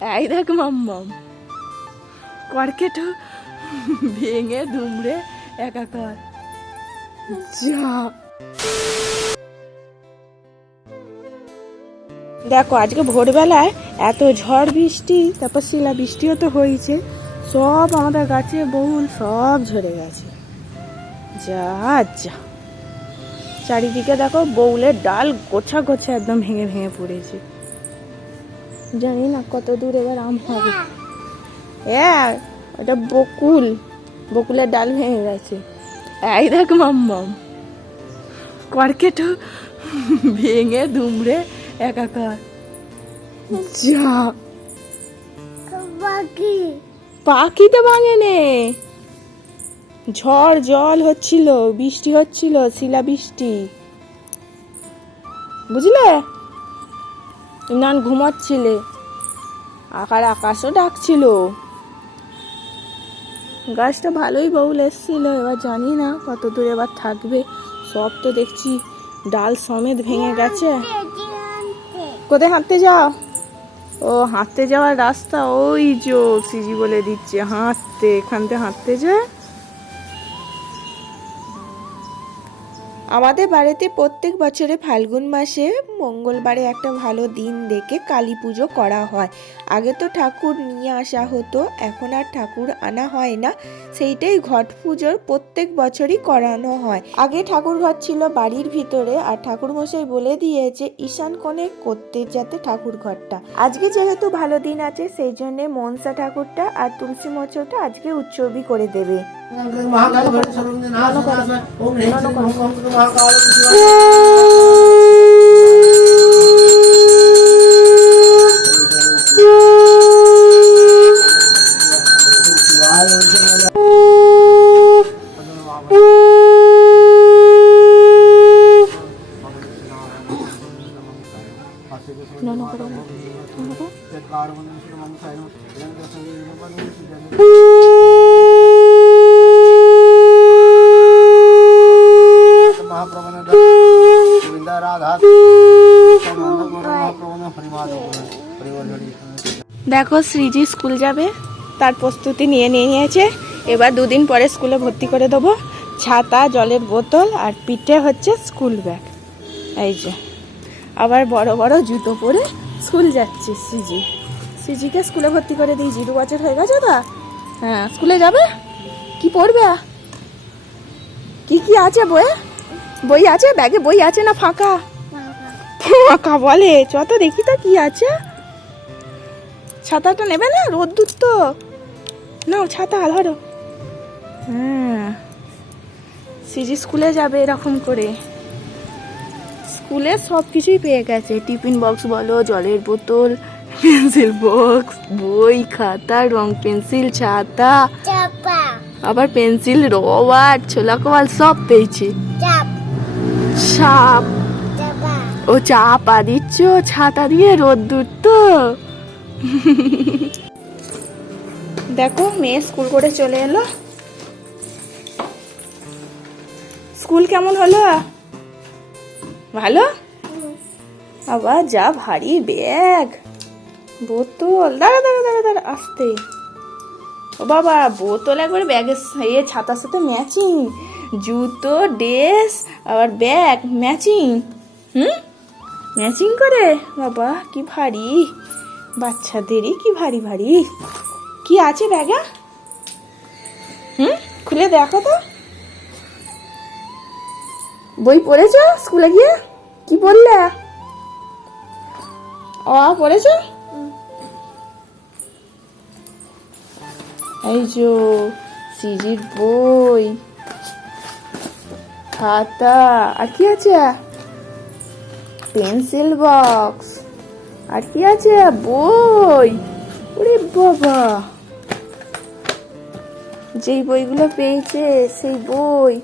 এই দেখ মাম্মাম কর্কেট ভেঙে দুমড়ে একাকার। যা দেখো আজকে ভোরবেলায় এত ঝড় বৃষ্টি, তারপর শিলা বৃষ্টিও তো হয়েছে, সব আমাদের গাছে বউল সব ঝরে গেছে। যা যা চারিদিকে দেখো বউলের ডাল গোছা গোছা একদম ভেঙে ভেঙে পড়েছে। জানি না কত দূর এবার আম হবে। হ্যাঁ ওটা বকুলের ডাল ভেঙে গেছে। এই দেখ মাম্মাম কর্কেট ভেঙে দুমড়ে একাকার। যা পাখি তো ভাঙে নে, ঝড় জল হচ্ছিল, বৃষ্টি হচ্ছিল, শিলা বৃষ্টি, বুঝলে? নান ঘুমাচ্ছিলে, আকাশও ডাকছিল। গাছটা ভালোই বউল এসছিল, এবার জানি না কত দূর এবার থাকবে। সব তো দেখছি ডাল সমেত ভেঙে গেছে। কোথায় হাঁটতে যাও? ও হাঁটতে যাওয়ার রাস্তা ওই যে সিজি বলে দিচ্ছে হাঁটতে, এখান থেকে হাঁটতে যায়। আমাদের বাড়িতে প্রত্যেক বছরে ফাল্গুন মাসে মঙ্গলবারে একটা ভালো দিন দেখে কালী পুজো করা হয়। আগে তো ঠাকুর নিয়ে আসা হতো, এখন আর ঠাকুর আনা হয় না, সেইটাই ঘট পুজোর প্রত্যেক বছরই করানো হয়। আগে ঠাকুর ঘর ছিল বাড়ির ভিতরে, আর ঠাকুর মশাই বলে দিয়েছে ঈশান কোণে করতে যাতে ঠাকুর ঘরটা। আজকে যেহেতু ভালো দিন আছে সেই জন্য মনসা ঠাকুরটা আর তুলসী মঞ্চটা আজকে উৎসর্গী করে দেবে। দেখো শ্রীজি স্কুল যাবে, তার প্রস্তুতি নিয়ে নিয়েছে। এবার দুদিন পরে স্কুলে ভর্তি করে দেবো। ছাতা, জলের বোতল আর পিঠে হচ্ছে স্কুল ব্যাগ। এই যে আবার বড় বড় জুতো পরে স্কুল যাচ্ছে সিজিকে স্কুলে ভর্তি করে দিয়েছি। 2 বছর হয়ে গেছে তো। হ্যাঁ স্কুলে যাবে। কি পড়বে? কি কি আছে বইয়ে? বই আছে ব্যাগে? বই আছে না ফাঁকা? ফাঁকা বলে, চ তো দেখি তো কি আছে। ছাতাটা নেবে না? রোদ্দুর তো। নাও ছাতা ধরো। হ্যাঁ সিজি স্কুলে যাবে এরকম করে। স্কুলে সব কিছুই পেয়ে গেছে, টিফিন বক্স বলো, জলের বোতল, পেন্সিল বক্স, বই, খাতা, রং পেন্সিল, ছাতা, আবার পেন্সিল, রবার, ছোলা কবাল সব পেয়েছে। সাপ ও চাপা দিচ্ছ ছাতা দিয়ে, রোদ্দুর তো। দেখো মেয়ে স্কুল করে চলে এলো। স্কুল কেমন হলো? ভালো? আবার যা ভারী ব্যাগ, বোতল। দাঁড়া দাঁড়া দাঁড়া দাঁড়া আসতে। ও বাবা, বোতল একবার ব্যাগের ছাতার সাথে ম্যাচিং, জুতো, ড্রেস, আবার ব্যাগ ম্যাচিং। ম্যাচিং করে। বাবা কি ভারী, বাচ্চাদেরই কি ভারী ভারী। কি আছে ব্যাগে? খুলে দেখো তো। বই পড়েছো স্কুলে গিয়ে? কি পড়লে? পড়েছো? এই যে সিজির বই, খাতা, আর কি আছে? পেন্সিল বক্স, আর কি আছে? বই। ওরে বাবা, যেই বইগুলো পেয়েছে সেই বই,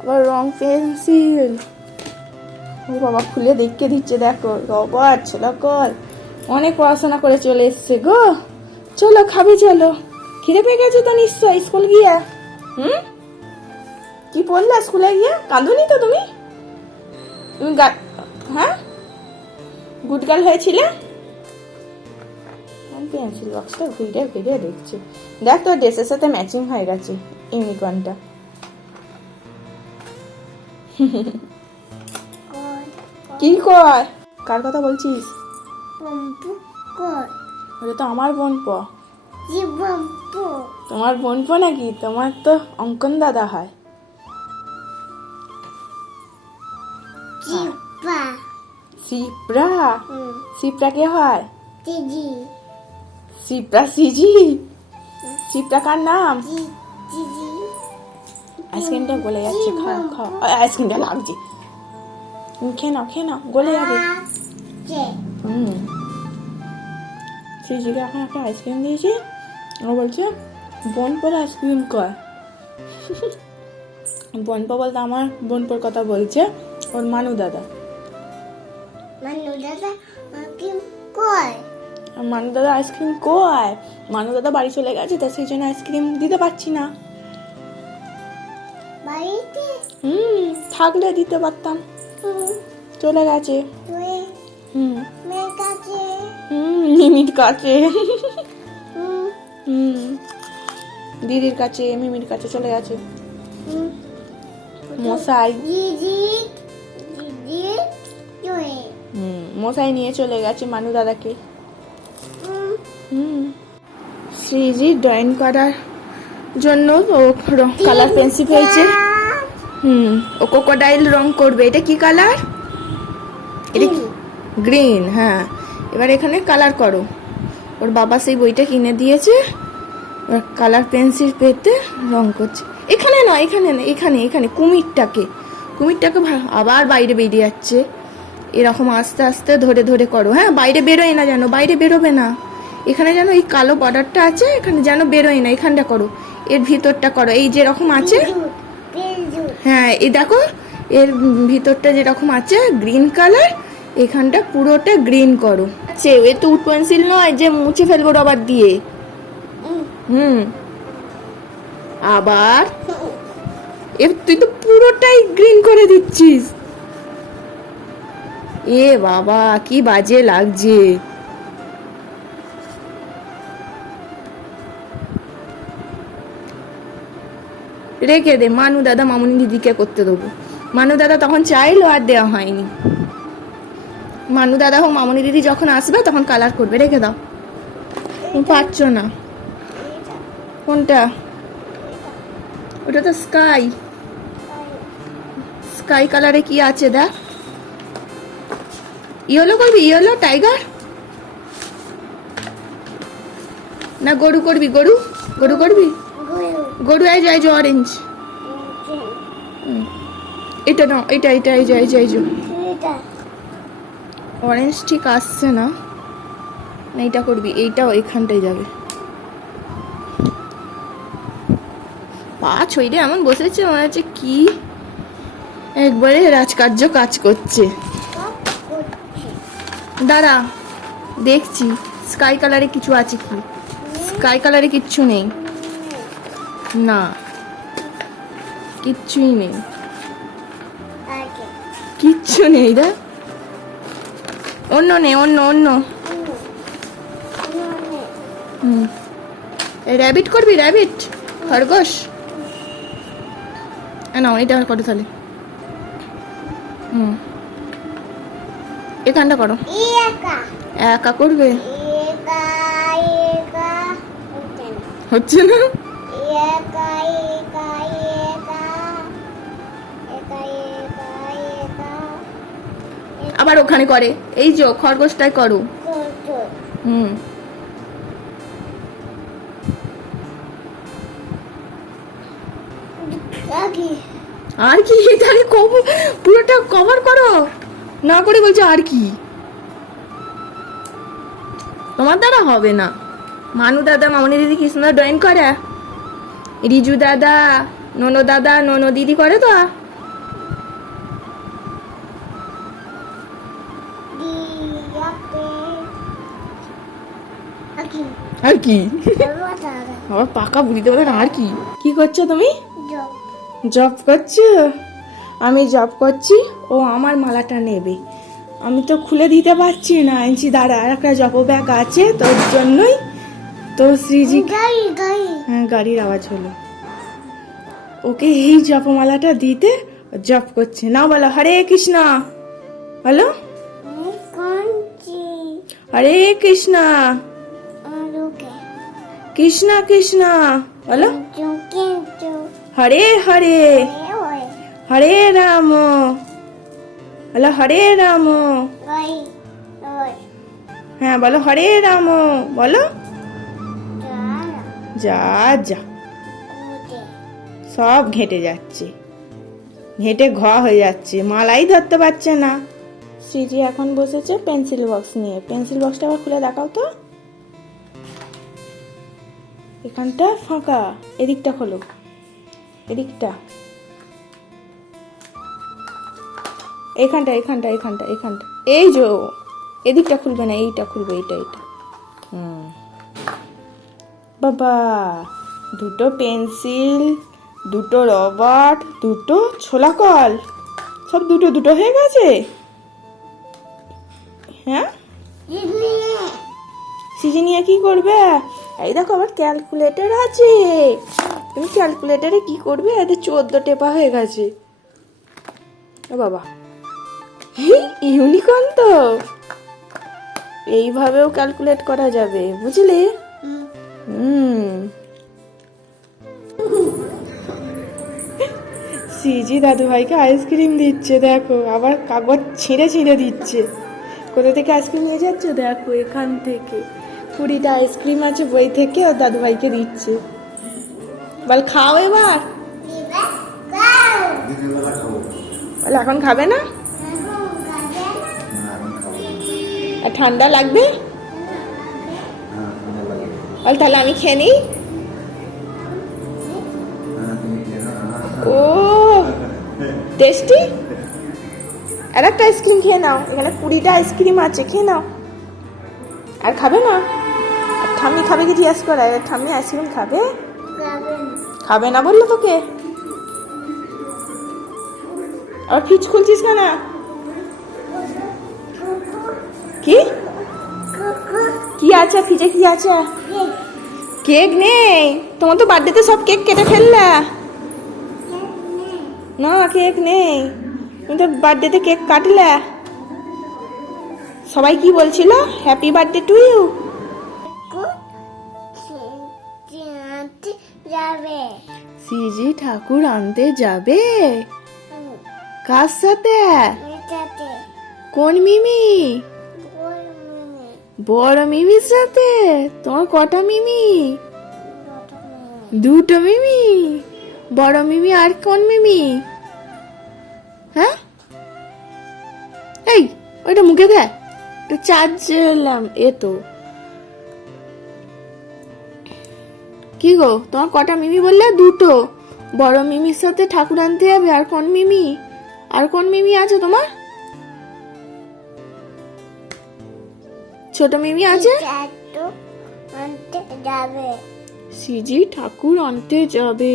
আবার রং পেন্সিল। ও বাবা খুলে দেখে দিচ্ছে, দেখো রবার, ছোলাকল, অনেক পড়াশোনা করে চলে এসছে গো। চলো খাবে, চলো। খিদে পেয়ে গেছে তো নিশ্চয় স্কুল গিয়ে। কি পড়লে স্কুলে গিয়ে? কাঁদুনি তো তুমি? হ্যাঁ গুড গার্ল হয়েছিলে? ও পেন্সিল বক্সটা ঘুরে ঘুরে দেখছে। দেখ তোর ড্রেসের সাথে ম্যাচিং হয়ে গেছে ইউনিকর্নটা। কি কর? কার কথা বলছিস? ওটা তো আমার বোনপো। তোমার বোনপো নাকি? তোমার তো অঙ্কন দাদা হয়। শিপ্রা? শিপ্রা কে হয়? শিপ্রা সিজি? শিপ্রা কার নাম? আইসক্রিমটা গলে যাচ্ছে, খাও খাও। আইসক্রিমটা লাগছে, খেয়ে নাও খেয়ে নাও, গলে যাবে। সিজিকে এখন একটা আইসক্রিম দিয়েছি, ও বলছে বোনপোর আইসক্রিম কর। বোনপো বলতে আমার বোনপোর কথা বলছে, ওর মানু দাদা। মানু দাদা আইসক্রিম কয়? মানু দাদা বাড়ি চলে গেছে, তো সেই জন্য আইসক্রিম দিতে পারছি না। থাকলে দিতে পারতাম, চলে গেছে। মিমির কাছে, দিদির কাছে, মিমির কাছে চলে গেছে। মশাই মশাই নিয়ে চলে গেছে মানু দাদাকে। শ্রীজি ড্রয়িং করার জন্য ও কালার পেন্সিল পেয়েছে। ও ক্রোকোডাইল রং করবে। এটা কি কালার? এটা কি? গ্রিন। হ্যাঁ, এবার এখানে কালার করো। ওর বাবা সেই বইটা কিনে দিয়েছে, ওর কালার পেন্সিল পেতে রং করছে। এখানে না, এখানে না, এখানে এখানে কুমিরটাকে আবার বাইরে বেরিয়ে যাচ্ছে। এরকম আস্তে আস্তে ধরে ধরে করো। হ্যাঁ, বাইরে বেরোয় না যেন, বাইরে বেরোবে না। এখানে যেন এই কালো বর্ডারটা আছে, এখানে যেন বেরোয় না। এখানটা করো, এর ভিতরটা করো, এই যেরকম আছে। হ্যাঁ, এই দেখো এর ভিতরটা যেরকম আছে গ্রিন কালার, এখানটা পুরোটা গ্রিন করো। আচ্ছা, এ তো উড পেন্সিল নয় যে মুছে ফেলবো রবার দিয়ে। আবার তুই তো পুরোটাই গ্রিন করে দিচ্ছিস। এ বাবা, কি বাজে লাগছে। রেখে দে, মানু দাদা মামুনি দিদিকে করতে দেবো। মানু দাদা তখন চাইলো, আর দেওয়া হয়নি। মানু দাদা হোক মামুনি দিদি যখন আসবে তখন কালার করবে। রেখে দাও, পারছো না। কোনটা? ওটা তো স্কাই। স্কাই কালারে কি আছে দেখ। ইয়েলো করবি? ইয়েলো টাইগার না গরু করবি? গরু গরু করবি? গরু এই যে অরেঞ্জ। এটা না, এটা এটা এই যে অরেঞ্জ ঠিক আসছে না। এইটা করবি, এইটাও এখানটাই যাবে। পা ছইরে এমন বসেছে, মনে হচ্ছে কি একবারে রাজকার্য কাজ করছে। দাঁড়া দেখছি স্কাই কালারে কিছু আছে কি। স্কাই কালারে কিচ্ছু নেই, না কিচ্ছুই নেই, কিচ্ছু নেই। দেখ, অন্য নেই, অন্য। র্যাবিট করবি? র্যাবিট, খরগোশ। না, এটা করো তাহলে। এখানটা করো। একা করবে? হচ্ছে না। আবার ওখানে করে, এই যে খরগোশটাই করো। আর কি? তাহলে পুরোটা কভার করো না করে বলছো আর কি। তোমার দ্বারা হবে না। মানু দাদা মামনি দিদি কি সুন্দর ড্রয়িং করে। রিজু দাদা, ননো দাদা, ননো দিদি করে তো। আর কি? আবার পাকা বুড়িতে বলেন আর কি। কি করছো তুমি? জব করছো? আমি জব করছি, ও আমার মালাটা নেবে। আমি তো খুলে দিতে পারছি না, আনছি দাঁড়া, আর একটা জপ ব্যাগ আছে তোর জন্যই। তো শ্রীজি, হ্যাঁ গাড়ির আওয়াজ হলো। ওকে এই জপমালাটা দিতে জপ করছে। না বলো হরে কৃষ্ণ, বলো হরে কৃষ্ণ কৃষ্ণ কৃষ্ণ, বলো হরে হরে হরে রাম, বলো হরে রাম, হ্যাঁ বলো হরে রাম, বলো যা যা, সব ঘেঁটে যাচ্ছে, ঘেঁটে ঘ হয়ে যাচ্ছে, মালাই ধরতে পারছে না। শ্রীজি এখন বসেছে পেন্সিল বক্স নিয়ে। পেন্সিল বক্সটা আবার খুলে দেখাও তো। এখানটা ফাঁকা, এদিকটা খোলো, এদিকটা, এখানটা এখানটা এখানটা এখানটা, এই যে এদিকটা খুলবে না, এইটা খুলবে, এইটা এইটা। বাবা, দুটো পেন্সিল, দুটো রবার, দুটো ছোলা কল, সব দুটো দুটো হয়ে গেছে। হ্যাঁ সিজি নিয়ে কি করবে? এই দেখো আবার ক্যালকুলেটর আছে। তুমি ক্যালকুলেটরে কি করবে? এতে 14 টেপা হয়ে গেছে। ও বাবা, ইউনিকর্ন তো, এইভাবেও ক্যালকুলেট করা যাবে, বুঝলি? সিজি দাদু ভাইকে আইসক্রিম দিচ্ছে, দেখো আবার কাগজ ছিঁড়ে ছিঁড়ে দিচ্ছে। কোথা থেকে আইসক্রিম নিয়ে যাচ্ছে দেখো, এখান থেকে 20টা আইসক্রিম আছে বই থেকে, ও দাদু ভাইকে দিচ্ছে। বল খাও এবার, বল এখন খাবে না, আর ঠান্ডা লাগবে, বল তাহলে আমি খেয়ে নিই। ও টেস্টি, আর একটা আইসক্রিম খেয়ে নাও, এখানে 20টা আইসক্রিম আছে, খেয়ে নাও। আর খাবে না? আর ঠাম্মি খাবে কি জিজ্ঞাসা করা? ঠাম্মি আইসক্রিম খাবে? খাবে না বললো তোকে। আর ফ্রিজ খুলছিস কেন? কি কি আছে ফ্রিজে? কি আছে? কেক নেই? তোমার তো বার্থডেতে সব কেক কেটে ফেললা। না কেক নেই, তুমি তো বার্থডেতে কেক কাটলে। সবাই কি বলছিল? Happy birthday to you. সিজি ঠাকুর আনতে যাবে? কার সাথে? কোন মিমি? বড় মিমির সাথে। তোমার কটা মিমি? দুটো মিমি। বড় মিমি আর কোন মিমি? হ্যাঁ এই ওইটা মুখে দে, চার্জ এ তো। কি গো, তোমার কটা মিমি বললে? দুটো। বড় মিমির সাথে ঠাকুর আনতে যাবে, আর কোন মিমি? আর কোন মিমি আছে তোমার? ছোট মিমি আছে। সিজি ঠাকুর আনতে যাবে,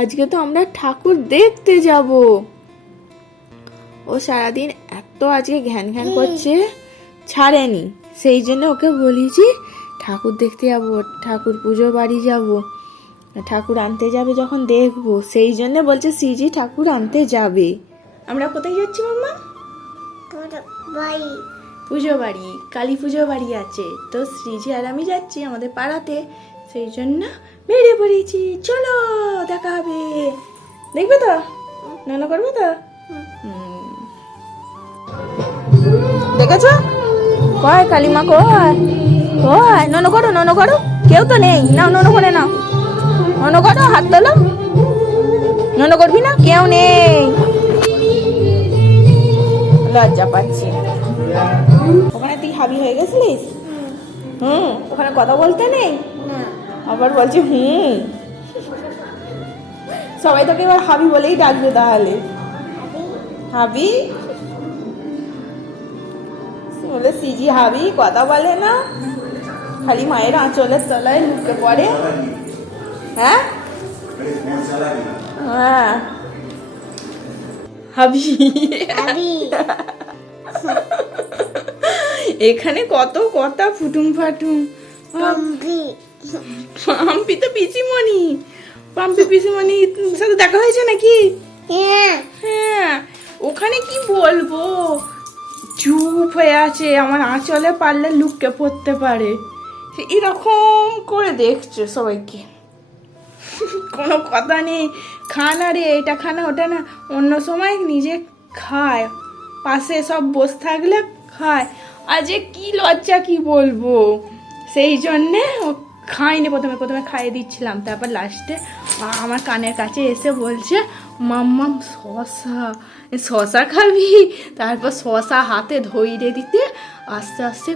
আজকে তো আমরা ঠাকুর দেখতে যাব। ও সারাদিন এত আজকে ঘ্যান ঘ্যান করছে, ছাড়েনি। সেই জন্য ওকে বলেছি ঠাকুর দেখতে যাব, ঠাকুর পুজো বাড়ি যাব, ঠাকুর আনতে যাবে যখন দেখবো। সেই জন্য বলছে সিজি ঠাকুর আনতে যাবে। আমরা কোথায় যাচ্ছি মাম্মা? পুজো বাড়ি, কালী পুজো বাড়ি আছে তো, শ্রীজি আর আমি যাচ্ছি আমাদের পাড়াতে। সেই জন্য বেরিয়ে পড়েছি, চলো দেখা হবে। দেখবে তো? নানা করবে তো? দেখেছ কয় কালিমা, কয় কয় নন করো, নন করো। কেউ তো নেই, নাও নন করে নাও, নন করো, হাত তোলো। নন করবি না? কেউ নেই, লজ্জা পাচ্ছি। ওখানে তুই হাবি হয়ে গেছিলিস? ওখানে কথা বলতে নেই, আবার বলছি সবাই তোকে এবার হাবি বলেই ডাকবে তাহলে। হাবি বলে সিজি হাবি, কথা বলে না, খালি মায়ের আঁচলের তলায় লুকে পড়ে। হ্যাঁ হ্যাঁ হাবি এখানে কত কথা ফুটুম ফাটুম। পাম্পি তো পিসিমণি, পাম্পি পিসিমণির সাথে দেখা হয়েছে নাকি? হ্যাঁ, ওখানে কি বলবো, চুপ হয়ে আছে, আমার আঁচলে পারলে লুককে পড়তে পারে, সে এরকম করে দেখছে সবাইকে, কোনো কথা নেই। খানা রে, এটা খানা ওটা না, অন্য সময় নিজে খায়, পাশে সব বসে থাকলে খায়, আজ কি লজ্জা কি বলবো, সেই জন্যে ও খাইনি। প্রথমে প্রথমে খাইয়ে দিচ্ছিলাম, তারপর লাস্টে আমার কানের কাছে এসে বলছে মাম্মাম শশা, শশা খাবি? তারপর শশা হাতে ধইরে দিতে আস্তে আস্তে